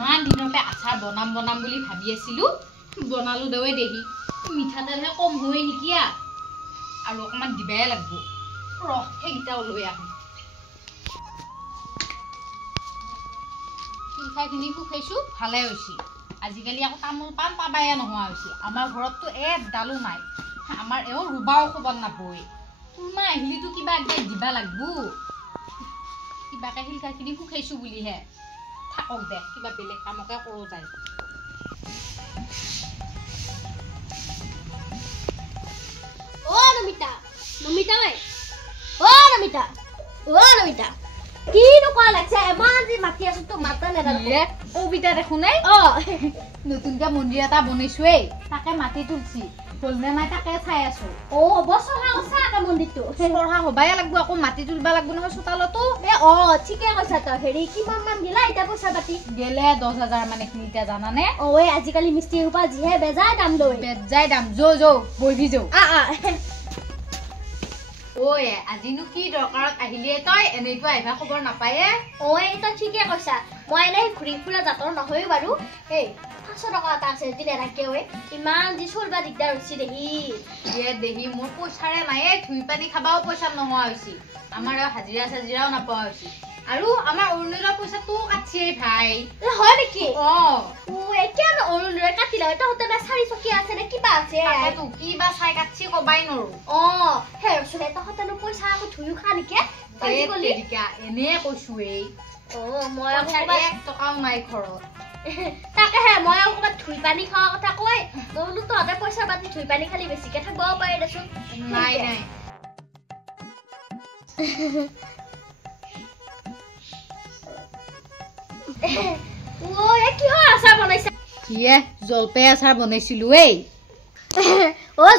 ইমান দিনতে আচাৰ বনাম বুলি ভাবি আছিলো বনালো দেৱে দেহি মিঠাতেলহে কম হৈ নিকিয়া আৰু অকমান দিবাই লাগব ৰহ সেইটা লৈ আহো শিলখাইখিনি শুকাইছো ভালে হৈছে আজিকালি আকৌ তামোল পাণ পাবাই নোহোৱা হৈছে আমাৰ ঘৰততো এডালো নাই আমাৰ এও ৰুবাও খবৰ নাপয় কোনোবা আহিলেতো কিবা একদম দিবা লাগব কিবাকে শিলখাইখিনি শুকাইছো বুলিহে থাকক দে কিবা বেলেগ কামকে কৰো যায় ও নমিতা নমিতা ভাই ও নমিতা কি নকোৱা লাগছে এমান যে মাতি আছো তো মাতা নেদালে কবিতা দেখো নাই নতুনকে মন্দিৰ এটা বনাইছো তাকে মাটি তুলছি হলনে নাই তাকে চাই আছো বছৰ আগছা কা মন্দিৰটো পঢ়া হবাই লাগব আকৌ মাটি তুলবা লাগব নহয় চোতালতো ঠিকে কৈছা তই হেৰি কিমান মান গিলা এটা পইচা পাতি গেলে 10,000 মান এখিনিটা জানানে আজিকালি মিস্ত্ৰী হুপা জিহে বেজাই দাম লৈ বেজাই দাম যো বইবি যো আজিনো কি দৰকাৰত আহিলে তই এনেটো আহিবা খবৰ নাপায়ে তই ঠিকে কৈছা মই এনে ঘুৰি ফুৰা জাতৰ নহয়ো বাৰু 500 টকা এটা আছে যদি নেৰাকে ইমান যি চলবা দিগদাৰ হৈছে দেহি মোৰ পইচাৰে নাই ধুই পানী খাবাও পইচা নোহোৱা হৈছে আমাৰ হাজিৰা চাজিৰাও নাপোৱা হৈছে আৰু আমাৰ অৰুণোদয়ৰ পইচাটো কাটছে ভাই হয় নেকি কেন অৰুণোদয় কাটিলে তহঁতে না 4 চকীয়া আছে নে কিবা আছে তাকেতো কিবা চাই কাটছি কবাই নৰো হেৰচলে তহঁতেনো পইচা আকৌ ধুইও খা নেকি এনে কৈছো মই আকৌ 1 টকাও নাই ঘৰত তাকেহে মই আকৌ ক'ৰবাত ধুই পানী খোৱা কথা কয় বোলো তহঁতে পইচা পাতি ধুই পানী খালি বেছিকে থাকিবও পাৰে দেচোন নাই কিহৰ আচাৰ বনাইছা জলপাই আচাৰ বনাইছিলো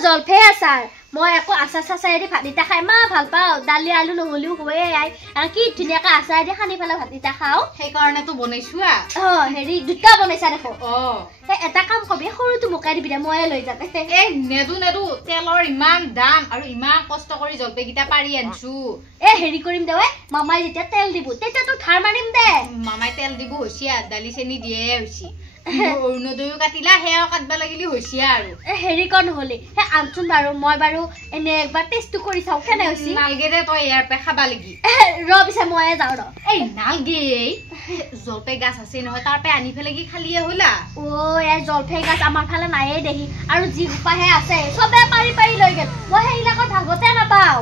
জলফাই আচাৰ মই আকৌ আচাৰ চাচাৰেদি ভাতকেইটা খাই ইমান ভাল পাওঁ দালি আলু নহ'লেও হয়ে আৰু কি ধুনীয়াকে আচাৰেদি সানি পেলাই ভাতকেইটা খাওঁ সেইকাৰণেতো বনাইছো হেৰি দুটা বনাইছা দেখো এটা কাম কবি সৰুটো মোকাই দিবি দে ময়ে লৈ যাম নেদু তেলৰ ইমান দাম আৰু ইমান কষ্ট কৰি জলপাই কেইটা পাৰি আনছো হেৰি কৰিম দে মামাই যেতিয়া তেল দিব তেতিয়াতো ধাৰ মাৰিম দে মামাই তেল দিব হৈছে দালি চেনি দিয়ে হৈছে অৰুণোদয়ো কাটিলা সেয়াও কাটবা লাগিলি হৈছে আৰু হেৰি কৰ নহ'লে আনচোন বাৰু মই বাৰু এনে একবাৰ টেষ্টটো কৰি চাওঁ কেনে হৈছে নালগে দে তই ইয়াৰ পৰা খাবা লাগি পিছে ময়ে যাওঁ নালগে জলপাই গাছ আছে নহয় তাৰ পৰা আনি পেলাই কি খালিয়ে হলা জলফাই গাছ আমাৰ ফালে নায়ে দেহি আৰু যি সোপাহে আছে চবে পাৰি লৈ গেল মই সেইবিলাকৰ ভাগতে নাপাওঁ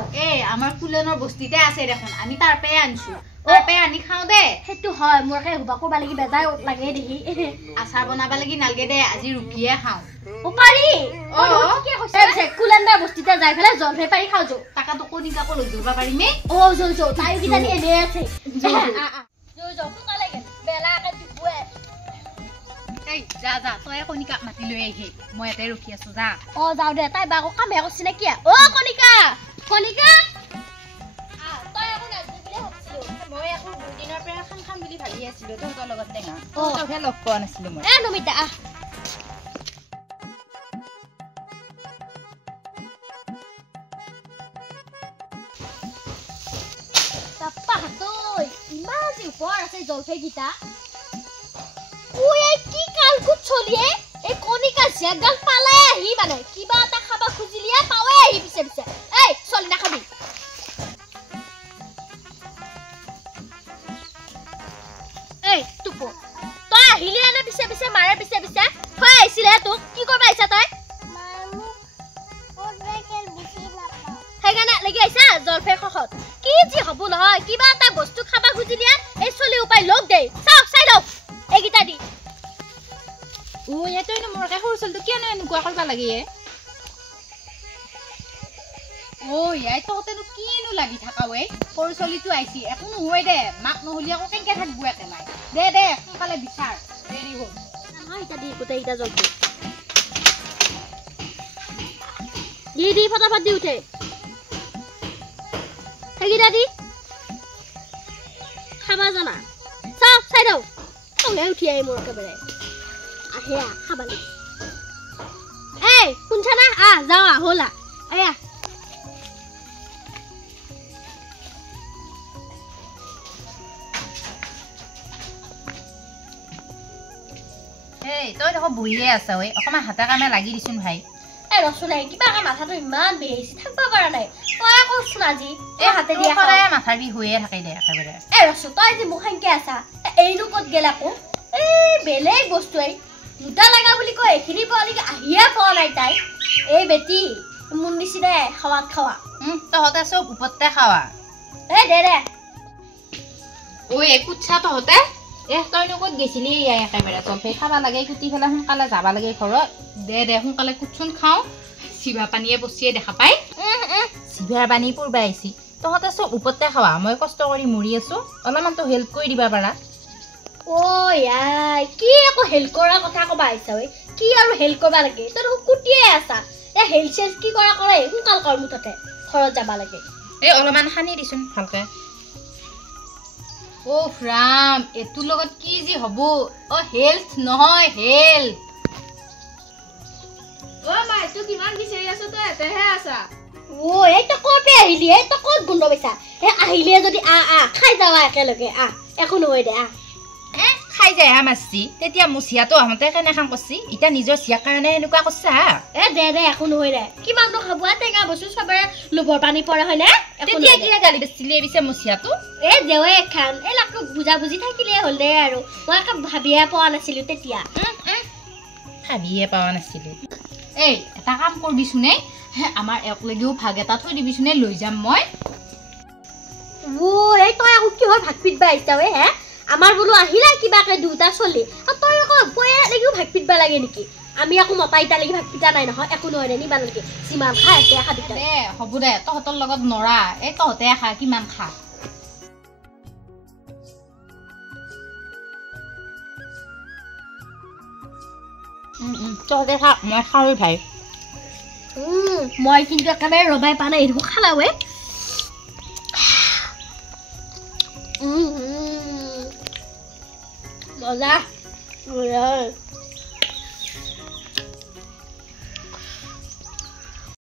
আমাৰ কুলনৰ বস্তিতে আছে দেখোন আমি তাৰ পৰাই আনছো তাৰ পৰাই আনি খাওঁ দে সেইটো হয় মোৰ হুবা কৰবা লাগি বেজাই লাগে দেহি আচাৰ বনাবা লাগি নালগে দে আজি ৰুকিয়ে খাওঁ পাৰি কুলনদাৰ বস্তিতে যাই পেলাই জলফাই পাৰি খাওঁ যো তাকাতো কণিকাকো লৈ যাব পাৰিমে যো তাই কিজানি এনে আছে যা তই কণিকাক মাতি লৈ আহি মই ইয়াতে ৰখি আছো যা যাওঁ দে তাই বাকো কামে কৰিছে নে কিয়া কণিকা মই আকৌ দুদিনৰ পৰা খাম বুলি ভাবি আছিলো তহঁতৰ লগত টেঙা তহঁতহে লগ পোৱা নাছিলো মই নমিতা ইমান যে ওপৰ আছে জলফাই গীতা কি কালকুট চলিয়ে এই কণিকা জেগাল পালাই আহি মানে কিবা এটা খাবা খুজিলিয়ে পাৱে আহি পিছে চলি নাখাবি তই আহিলি এনে পিছে মাৰে পিছে থৈ আহিছিলে তোক কি কৰিব আহিছা তই সেইকাৰণে লাগি আহিছা জলফাই খখত কি যি হব নহয় কিবা এটা বস্তু খাবা খুজিলিয়ে এই চলি উপায় লগ দে চাই লওক এইকেইটা দি তই মোৰ সৰু চলটো কিয়নো এনেকুৱা কৰিব লাগে তহঁতেনো কিনো লাগি থাকা সৰু চলিটো আহিছি একো নহয় দে মাক নহলি আকৌ কেনেকে থাকবো একে নাই দে সোনকালে বিচাৰ দেৰি হ'ল গোটেইকেইটা জলফাই দি ফটাফট দি উঠে সেইকেইটা দি খাবা জানা চাই দাও উঠি আহি মোৰ একেবাৰে আহে খাবা লাগি শুনছা না যাওঁ হলা এয়া এই তই দেখো বহিয়ে আছা ঐ অকমান হাতে কামে লাগি দিছোন ভাই ৰচনাই কিবা মাথাটো ইমান বেহিছি থাকিব পৰা নাই তই কচোন আজি এই হাতে দিয়া সদায় মাথাৰ বিষ হৈয়ে থাকে দে একেবাৰে ৰচো তই যে মোক সাংকে আছা এইনো ক'ত গেল আকৌ বেলেগ বস্তুৱেই দুটা লাগা বুলি কয় এইখিনি পোৱালিকে আহিয়ে পোৱা নাই তাই এই বেটি মোৰ নিচিনা খাৱাত খাৱা তহঁতে চব ওপৰতে খাৱা দে ঐ কুচ্ছা তহঁতে তইনো ক'ত গেছিলি একেবাৰে জলফাই খাবা লাগে কুটি পেলাই সোনকালে যাবা লাগে ঘৰত দে সোনকালে কুটচোন খাওঁ চিভা পানীয়ে বচিয়ে দেখা পাই চিভাৰ পানী পূৰ্বা আহিছি তহঁতে চব ওপৰতে খাৱা মই কষ্ট কৰি মৰি আছো অলপমানতো হেল্প কৰি দিবা পাৰা কি আকৌ হেল্প কৰাৰ কথা কবা আহিছা ঐ কি আৰু হেল্প কৰবা লাগে তই কুটিয়ে আছা হেল্প চেল্প কি কৰা কৰে সোনকাল কৰ মুঠতে ঘৰত যাবা লাগে এই অলপমান সানি দিছোন ভালকে ৰাম এটোৰ লগত কি যি হব হেল্থ নহয় হেল্থ মা এটো কিমান বিচাৰি আছ তই এতেহে আছা এই তই ক'তে আহিলি তই ক'ত গোন্ধ পাইছা আহিলে যদি খাই যাবা একেলগে একো নহয় দে খাই যায় মাছছি তেতিয়া মোৰ চিয়াটো আহোঁতে কেনেখন কৰছি এতিয়া নিজৰ চিয়াৰ কাৰণে এনেকুৱা কৰছা দে একো নহয় দে কিমানটো খাব টেঙা বস্তু চবৰে লোভৰ পানী পৰে হয়নে তেতিয়া কিয় গালি বেচিলে পিছে মোৰ চিয়াটো দেৱে খান এইলাক বুজা বুজি থাকিলে হ'ল দে আৰু মই একো ভাবিয়ে পোৱা নাছিলো তেতিয়া ভাবিয়ে পোৱা নাছিলো এই এটা কাম কৰিবিচোনে আমাৰ একলগেও ভাগ এটা থৈ দিবিচোনে লৈ যাম মই তই আকৌ কিহৰ ভাগ পিটবা আহিছা আমাৰ বোলো আহিলা কিবাকে দুটা চলি তই আকৌ বয়ালেও ভাগ পিটবা লাগে নেকি আমি আকৌ মতা ইটা লাগি ভাগ পিটা নাই নহয় একো নহয় নিবা নালাগে যিমান খাই আছে দে হ'ব দে তহঁতৰ লগত নৰা এই তহঁতে খা কিমান খা তহঁতে খা মই খাওঁ ভাই মই কিন্তু একেবাৰে ৰবাই পা নাই এইটো খালাৱে মজা